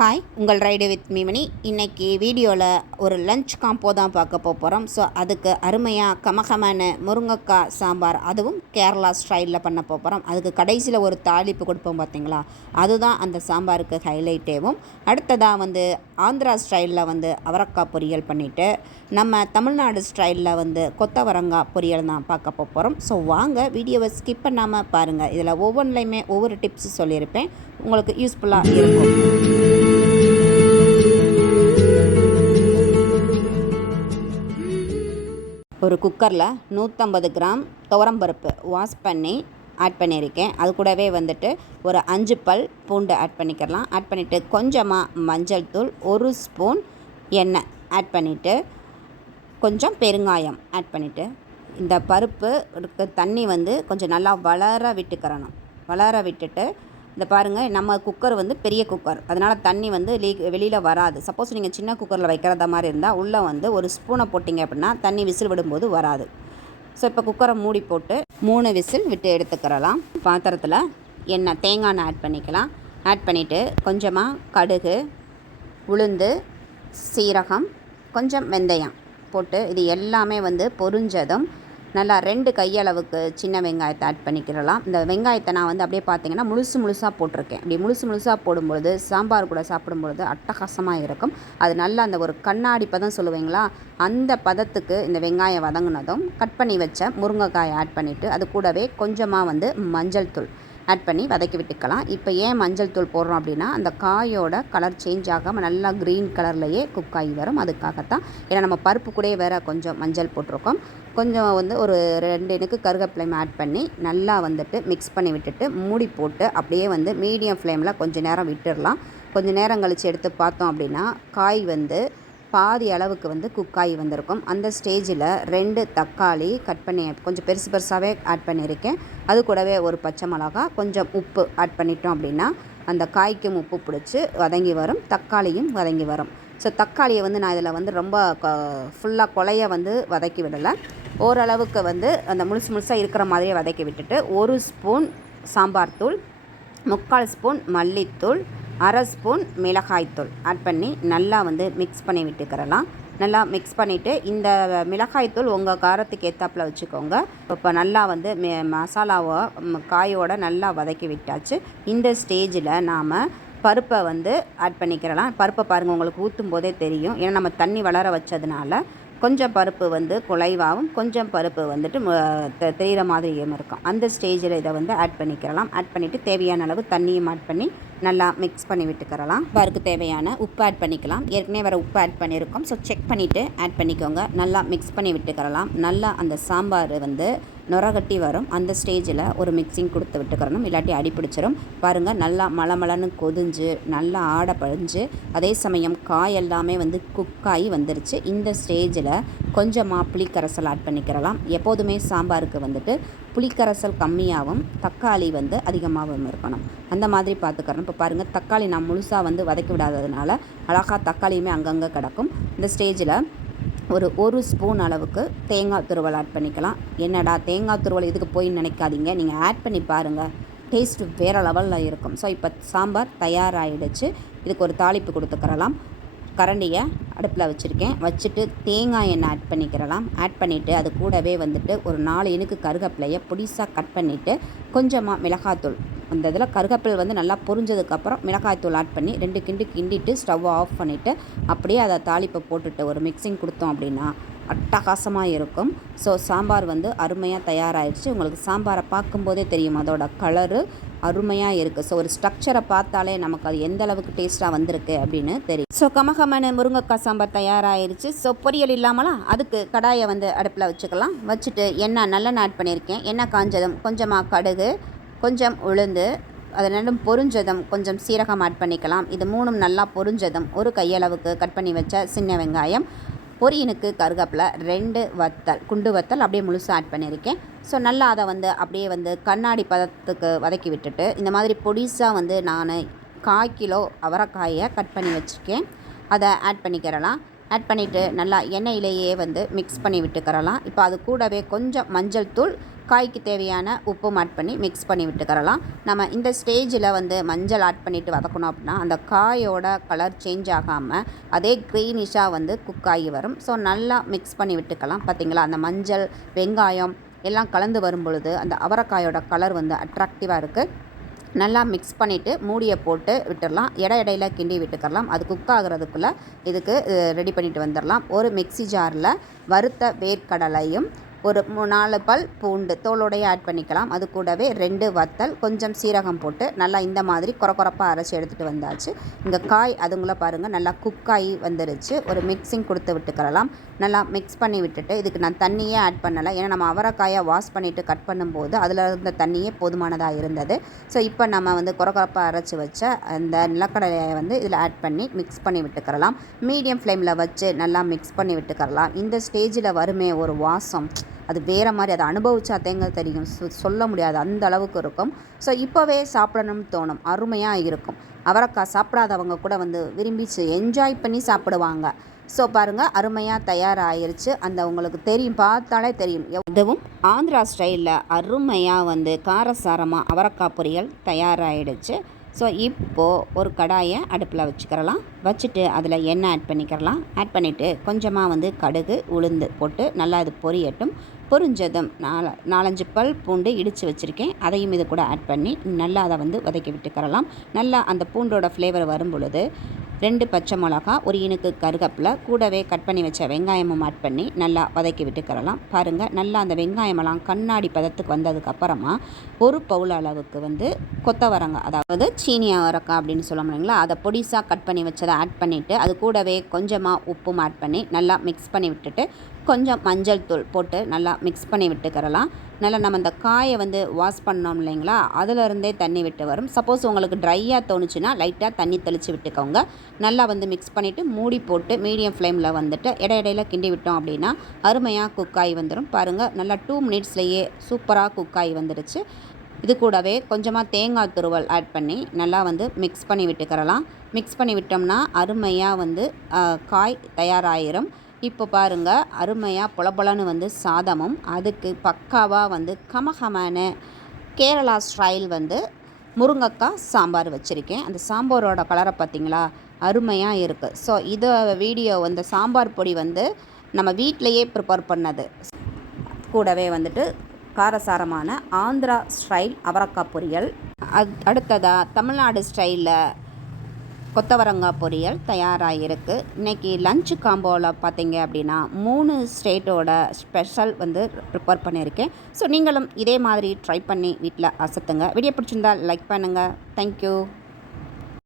Hi உங்கள் ride with மீமணி இன்னைக்கு வீடியோவில் ஒரு லஞ்ச் காம்போ தான் பார்க்க போகிறோம் ஸோ அதுக்கு அருமையாக கமகமான முருங்கைக்காய் சாம்பார் அதுவும் கேரளா ஸ்டைலில் பண்ண போகிறோம் அதுக்கு கடைசியில் ஒரு தாளிப்பு கொடுப்போம் பார்த்தீங்களா அதுதான் அந்த சாம்பாருக்கு ஹைலைட்டேவும் அடுத்ததாக வந்து ஆந்திரா ஸ்டைலில் வந்து அவரக்காய் பொரியல் பண்ணிவிட்டு நம்ம தமிழ்நாடு ஸ்டைலில் வந்து கொத்தவரங்காய் பொரியல் தான் பார்க்க போகிறோம் ஸோ வாங்க வீடியோவை ஸ்கிப் பண்ணாமல் பாருங்கள் இதில் ஒவ்வொன்றிலையுமே ஒவ்வொரு டிப்ஸ் சொல்லியிருப்பேன். உங்களுக்கு யூஸ்ஃபுல்லாக இருக்கும். ஒரு குக்கரில் நூற்றம்பது கிராம் துவரம்பருப்பு வாஷ் பண்ணி ஆட் பண்ணியிருக்கேன். அது கூடவே வந்துட்டு ஒரு அஞ்சு பல் பூண்டு ஆட் பண்ணிக்கலாம். ஆட் பண்ணிவிட்டு கொஞ்சமாக மஞ்சள் தூள் ஒரு ஸ்பூன் எண்ணெய் ஆட் பண்ணிவிட்டு கொஞ்சம் பெருங்காயம் ஆட் பண்ணிவிட்டு இந்த பருப்பு இருக்க தண்ணி வந்து கொஞ்சம் நல்லா வளர விட்டுக்கிறணும். வளர விட்டுட்டு இந்த பாருங்கள் நம்ம குக்கர் வந்து பெரிய குக்கர் அதனால் தண்ணி வந்து லீக் வெளியில் வராது. சப்போஸ் நீங்கள் சின்ன குக்கரில் வைக்கிறத மாதிரி இருந்தால் உள்ளே வந்து ஒரு ஸ்பூனை போட்டிங்க அப்படின்னா தண்ணி விசில் விடும்போது வராது. ஸோ இப்போ குக்கரை மூடி போட்டு மூணு விசில் விட்டு எடுத்துக்கிறலாம். பாத்திரத்தில் எண்ணெய் தேங்காய் எண்ணெய் ஆட் பண்ணிக்கலாம். ஆட் பண்ணிவிட்டு கொஞ்சமாக கடுகு உளுந்து சீரகம் கொஞ்சம் வெந்தயம் போட்டு இது எல்லாமே வந்து பொரிஞ்சதும் நல்லா ரெண்டு கையளவுக்கு சின்ன வெங்காயத்தை ஆட் பண்ணிக்கிறலாம். இந்த வெங்காயத்தை நான் வந்து அப்படியே பார்த்தீங்கன்னா முழுசு முழுசாக போட்டிருக்கேன். அப்படி முழுசு முழுசாக போடும்பொழுது சாம்பார் கூட சாப்பிடும்பொழுது அட்டகாசமாக இருக்கும். அது நல்லா அந்த ஒரு கண்ணாடி பதம் சொல்லுவீங்களா? அந்த பதத்துக்கு இந்த வெங்காயம் வதங்கினதும் கட் பண்ணி வச்ச முருங்கைக்காயை ஆட் பண்ணிவிட்டு அது கூடவே கொஞ்சமாக வந்து மஞ்சள் தூள் ஆட் பண்ணி வதக்கி விட்டுக்கலாம். இப்போ ஏன் மஞ்சள் தூள் போடுறோம் அப்படின்னா அந்த காயோட கலர் சேஞ்ச் ஆகாமல் நல்லா க்ரீன் கலர்லேயே குக் ஆகி வரும். அதுக்காகத்தான். ஏன்னா நம்ம பருப்பு கூட வேறு கொஞ்சம் மஞ்சள் போட்டிருக்கோம். கொஞ்சம் வந்து ஒரு ரெண்டு எனக்கு கருகப்பிலையும் ஆட் பண்ணி நல்லா வந்துட்டு மிக்ஸ் பண்ணி விட்டுட்டு மூடி போட்டு அப்படியே வந்து மீடியம் ஃப்ளேமில் கொஞ்சம் நேரம் விட்டுடலாம். கொஞ்சம் நேரம் கழித்து எடுத்து பார்த்தோம் அப்படின்னா காய் வந்து பாதி அளவுக்கு வந்து குக்காய் வந்திருக்கும். அந்த ஸ்டேஜில் ரெண்டு தக்காளி கட் பண்ணி கொஞ்சம் பெருசு பெருசாகவே ஆட் பண்ணியிருக்கேன். அது கூடவே ஒரு பச்சை மிளகா கொஞ்சம் உப்பு ஆட் பண்ணிட்டோம் அப்படின்னா அந்த காய்க்கும் உப்பு பிடிச்சி வதங்கி வரும் தக்காளியும் வதங்கி வரும். ஸோ தக்காளியை வந்து நான் இதில் வந்து ரொம்ப ஃபுல்லாக கொலையை வந்து வதக்கி விடலை. ஓரளவுக்கு வந்து அந்த முழுசு முழுசாக இருக்கிற மாதிரியே வதக்கி விட்டுட்டு ஒரு ஸ்பூன் சாம்பார் தூள் முக்கால் ஸ்பூன் மல்லித்தூள் அரை ஸ்பூன் மிளகாய்த்தூள் ஆட் பண்ணி நல்லா வந்து மிக்ஸ் பண்ணி விட்டுக்கிறலாம். நல்லா மிக்ஸ் பண்ணிவிட்டு இந்த மிளகாய்த்தூள் உங்கள் காரத்துக்கு ஏற்றாப்புல வச்சுக்கோங்க. இப்போ நல்லா வந்து மசாலாவை காயோட நல்லா வதக்கி விட்டாச்சு. இந்த ஸ்டேஜில் நாம் பருப்பை வந்து ஆட் பண்ணிக்கிறலாம். பருப்பை பாருங்கள் உங்களுக்கு ஊற்றும் போதே தெரியும். ஏன்னா நம்ம தண்ணி வளர வச்சதுனால கொஞ்சம் பருப்பு வந்து குலைவாகவும் கொஞ்சம் பருப்பு வந்துட்டு தெரிகிற மாதிரியும் இருக்கும். அந்த ஸ்டேஜில் இதை வந்து ஆட் பண்ணிக்கிறலாம். ஆட் பண்ணிவிட்டு தேவையான அளவு தண்ணியும் ஆட் பண்ணி நல்லா மிக்ஸ் பண்ணி விட்டுக்கிறலாம். பருக்கு தேவையான உப்பு ஆட் பண்ணிக்கலாம். ஏற்கனவே வேறு உப்பு ஆட் பண்ணியிருக்கோம். ஸோ செக் பண்ணிவிட்டு ஆட் பண்ணிக்கோங்க. நல்லா மிக்ஸ் பண்ணி விட்டுக்கிறலாம். நல்லா அந்த சாம்பார் வந்து நுரகட்டி வரும். அந்த ஸ்டேஜில் ஒரு மிக்சிங் கொடுத்து விட்டுக்கிறணும். இல்லாட்டி அடி பிடிச்சிரும். பாருங்கள் நல்லா மலமலன்னு கொதிஞ்சு நல்லா ஆடை பழிஞ்சு அதே சமயம் காய் எல்லாமே வந்து குக்காகி வந்துருச்சு. இந்த ஸ்டேஜில் கொஞ்சமாக புளிக்கரசல் ஆட் பண்ணிக்கிறலாம். எப்போதுமே சாம்பாருக்கு வந்துட்டு புளிக்கரைசல் கம்மியாகவும் தக்காளி வந்து அதிகமாகவும் இருக்கணும். அந்த மாதிரி பார்த்துக்கிறணும். இப்போ பாருங்கள் தக்காளி நான் முழுசாக வந்து வதக்கி விடாததுனால அழகாக தக்காளியுமே அங்கங்கே கிடக்கும். இந்த ஸ்டேஜில் ஒரு ஒரு ஸ்பூன் அளவுக்கு தேங்காய் துருவல் ஆட் பண்ணிக்கலாம். என்னடா தேங்காய் துருவல் இதுக்கு போய் நினைக்காதீங்க. நீங்கள் ஆட் பண்ணி பாருங்கள் டேஸ்ட் வேறு லெவலில் இருக்கும். ஸோ இப்போ சாம்பார் தயாராகிடுச்சு இதுக்கு ஒரு தாளிப்பு கொடுத்துக்கிறலாம். கரண்டியை அடுப்பில் வச்சுருக்கேன். வச்சுட்டு தேங்காய் எண்ணெய் ஆட் பண்ணிக்கிறலாம். ஆட் பண்ணிவிட்டு அது கூடவே வந்துட்டு ஒரு நாலு இனுக்கு கருகப்பிலையை பொடிசாக கட் பண்ணிவிட்டு கொஞ்சமாக மிளகாத்தூள் அந்த இதில் கருகப்பில் வந்து நல்லா பொரிஞ்சதுக்கப்புறம் மிளகாய்த்தூள் ஆட் பண்ணி ரெண்டு கிண்டு கிண்டிட்டு ஸ்டவ் ஆஃப் பண்ணிவிட்டு அப்படியே அதை தாளிப்பை போட்டுட்டு ஒரு மிக்சிங் கொடுத்தோம் அப்படின்னா அட்டகாசமாக இருக்கும். ஸோ சாம்பார் வந்து அருமையாக தயாராகிடுச்சு உங்களுக்கு சாம்பாரை பார்க்கும்போதே தெரியும். அதோட கலரு அருமையாக இருக்குது ஸோ ஒரு ஸ்ட்ரக்சரை பார்த்தாலே நமக்கு அது எந்த அளவுக்கு டேஸ்ட்டாக வந்திருக்கு அப்படின்னு தெரியும். ஸோ கமகமனு முருங்கைக்காய் சாம்பார் தயாராகிருச்சு ஸோ பொரியல் இல்லாமலாம் அதுக்கு கடாயை வந்து அடுப்பில் வச்சுக்கலாம். வச்சுட்டு எண்ணெய் நல்லெண்ணெய் ஆட் பண்ணியிருக்கேன். எண்ணெய் காஞ்சதும் கொஞ்சமாக கடுகு கொஞ்சம் உளுந்து அதை ரெண்டும் பொரிஞ்சதும் கொஞ்சம் சீரகம் ஆட் பண்ணிக்கலாம். இது மூணும் நல்லா பொரிஞ்சதும் ஒரு கையளவுக்கு கட் பண்ணி வச்ச சின்ன வெங்காயம். பொரியனுக்கு கருகப்பில் ரெண்டு வத்தல் குண்டு வத்தல் அப்படியே முழுசாக ஆட் பண்ணியிருக்கேன். ஸோ நல்லா அதை வந்து அப்படியே வந்து கண்ணாடி பதத்துக்கு வதக்கி விட்டுட்டு இந்த மாதிரி பொடிசாக வந்து நான் கால் கிலோ அவரைக்காயை கட் பண்ணி வச்சுருக்கேன். அதை ஆட் பண்ணிக்கிறலாம். ஆட் பண்ணிவிட்டு நல்லா எண்ணெயிலேயே வந்து மிக்ஸ் பண்ணி விட்டுக்கறலாம். இப்போ அது கூடவே கொஞ்சம் மஞ்சள் தூள் காய்க்கு தேவையான உப்பும் ஆட் பண்ணி மிக்ஸ் பண்ணி விட்டுக்கறலாம். நம்ம இந்த ஸ்டேஜில் வந்து மஞ்சள் ஆட் பண்ணிவிட்டு வதக்கணும் அப்படின்னா அந்த காயோட கலர் சேஞ்ச் ஆகாமல் அதே க்ரீனிஷாக வந்து குக் ஆகி வரும். ஸோ நல்லா மிக்ஸ் பண்ணி விட்டுக்கலாம். பார்த்தீங்களா? அந்த மஞ்சள் வெங்காயம் எல்லாம் கலந்து வரும் பொழுது அந்த அவரைக்காயோட கலர் வந்து அட்ராக்டிவாக இருக்குது நல்லா மிக்ஸ் பண்ணிவிட்டு மூடியை போட்டு விட்டுடலாம். இட இடையில கிண்டி விட்டுக்கரலாம் அது குக் ஆகிறதுக்குள்ளே இதுக்கு ரெடி பண்ணிட்டு வந்துடலாம். ஒரு மிக்ஸி ஜாரில் வறுத்த வேர்க்கடலையும் ஒரு நாலு பல் பூண்டு தோலோடையே ஆட் பண்ணிக்கலாம். அது கூடவே ரெண்டு வத்தல் கொஞ்சம் சீரகம் போட்டு நல்லா இந்த மாதிரி கொர கொரப்பாக அரைச்சி எடுத்துகிட்டு வந்தாச்சு. இங்கே காய் அதுங்கள பாருங்கள் நல்லா குக்காகி வந்துருச்சு. ஒரு மிக்சிங் கொடுத்து விட்டுக்கிறலாம். நல்லா மிக்ஸ் பண்ணி விட்டுட்டு இதுக்கு நான் தண்ணியே ஆட் பண்ணலை. ஏன்னா நம்ம அவரைக்காயை வாஷ் பண்ணிவிட்டு கட் பண்ணும்போது அதில் இருந்த தண்ணியே போதுமானதாக இருந்தது. ஸோ இப்போ நம்ம வந்து கொர கொரப்பாக அரைச்சி வச்ச அந்த நிலக்கடலையை வந்து இதில் ஆட் பண்ணி மிக்ஸ் பண்ணி விட்டுக்கிறலாம். மீடியம் ஃப்ளேமில் வச்சு நல்லா மிக்ஸ் பண்ணி விட்டுக்கிறலாம். இந்த ஸ்டேஜில் வருமே ஒரு வாசம். அது வேறு மாதிரி அதை அனுபவிச்சா தேங்க தெரியும். சொல்ல முடியாது. அந்த அளவுக்கு இருக்கும். ஸோ இப்போவே சாப்பிடணும்னு தோணும். அருமையாக இருக்கும். அவரைக்காய் சாப்பிடாதவங்க கூட வந்து விரும்பி என்ஜாய் பண்ணி சாப்பிடுவாங்க. ஸோ பாருங்கள் அருமையாக தயாராகிருச்சு அந்த உங்களுக்கு தெரியும் பார்த்தாலே தெரியும். அதுவும் ஆந்திரா ஸ்டைலில் அருமையாக வந்து காரசாரமாக அவரைக்காய் பொரியல் தயாராகிடுச்சு ஸோ இப்போது ஒரு கடாயை அடுப்பில் வச்சுக்கிறலாம். வச்சுட்டு அதில் எண்ணெய் ஆட் பண்ணிக்கிறலாம். ஆட் பண்ணிவிட்டு கொஞ்சமாக வந்து கடுகு உளுந்து போட்டு நல்லா அது பொரியட்டும். பொரிஞ்சதும் நாலு நாலஞ்சு பல் பூண்டு இடித்து வச்சுருக்கேன். அதையும் இது கூட ஆட் பண்ணி நல்லா அதை வந்து வதக்கி விட்டுக்கிறலாம். நல்லா அந்த பூண்டோட ஃப்ளேவர் வரும் பொழுது ரெண்டு பச்சை மிளகா ஒரு இனுக்கு கருகப்பில் கூடவே கட் பண்ணி வச்ச வெங்காயமும் ஆட் பண்ணி நல்லா வதக்கி விட்டுக்கிறலாம். பாருங்கள் நல்லா அந்த வெங்காயமெல்லாம் கண்ணாடி பதத்துக்கு வந்ததுக்கப்புறமா ஒரு பவுல் அளவுக்கு வந்து கொத்தவரங்காய் அதாவது சீனி அவரக்காய் அப்படின்னு சொல்ல இல்லைங்களா அதை பொடிசாக கட் பண்ணி வச்சதை ஆட் பண்ணிவிட்டு அது கூடவே கொஞ்சமாக உப்பும் ஆட் பண்ணி நல்லா மிக்ஸ் பண்ணி விட்டுட்டு கொஞ்சம் மஞ்சள் தூள் போட்டு நல்லா மிக்ஸ் பண்ணி விட்டுக்கிறலாம். நல்லா நம்ம இந்த காயை வந்து வாஷ் பண்ணோம் இல்லைங்களா? அதிலிருந்தே தண்ணி விட்டு வரும். சப்போஸ் உங்களுக்கு ட்ரையாக தோணுச்சுன்னா லைட்டாக தண்ணி தெளித்து விட்டுக்கோங்க. நல்லா வந்து மிக்ஸ் பண்ணிவிட்டு மூடி போட்டு மீடியம் ஃப்ளேமில் வந்துட்டு இட இடையில கிண்டி விட்டோம் அப்படின்னா அருமையாக குக்காய் வந்துடும் பாருங்கள் நல்லா டூ மினிட்ஸ்லேயே சூப்பராக குக்காய் வந்துடுச்சு இது கூடவே கொஞ்சமாக தேங்காய் துருவல் ஆட் பண்ணி நல்லா வந்து மிக்ஸ் பண்ணி விட்டுக்கிறலாம். மிக்ஸ் பண்ணி விட்டோம்னா அருமையாக வந்து காய் தயாராகிரும் இப்போ பாருங்கள் அருமையாக பொலபொலன்னு வந்து சாதமும் அதுக்கு பக்காவாக வந்து கமகமான கேரளா ஸ்டைல் வந்து முருங்கக்காய் சாம்பார் வச்சுருக்கேன். அந்த சாம்பாரோட கலரை பார்த்தீங்களா அருமையாக இருக்குது ஸோ இதை வீடியோ அந்த சாம்பார் பொடி வந்து நம்ம வீட்டிலையே ப்ரிப்பேர் பண்ணது. கூடவே வந்துட்டு காரசாரமான ஆந்திரா ஸ்டைல் அவரக்காய் பொரியல். அது அடுத்ததாக தமிழ்நாடு ஸ்டைலில் கொத்தவரங்காய் பொரியல் தயாராகிருக்கு இன்றைக்கி லஞ்சு காம்போவில் பார்த்தீங்க அப்படின்னா மூணு ஸ்டேட்டோட ஸ்பெஷல் வந்து ப்ரிப்பேர் பண்ணியிருக்கேன். ஸோ நீங்களும் இதே மாதிரி ட்ரை பண்ணி வீட்டில் அசத்துங்க. வீடியோ பிடிச்சிருந்தால் லைக் பண்ணுங்கள் தேங்க்யூ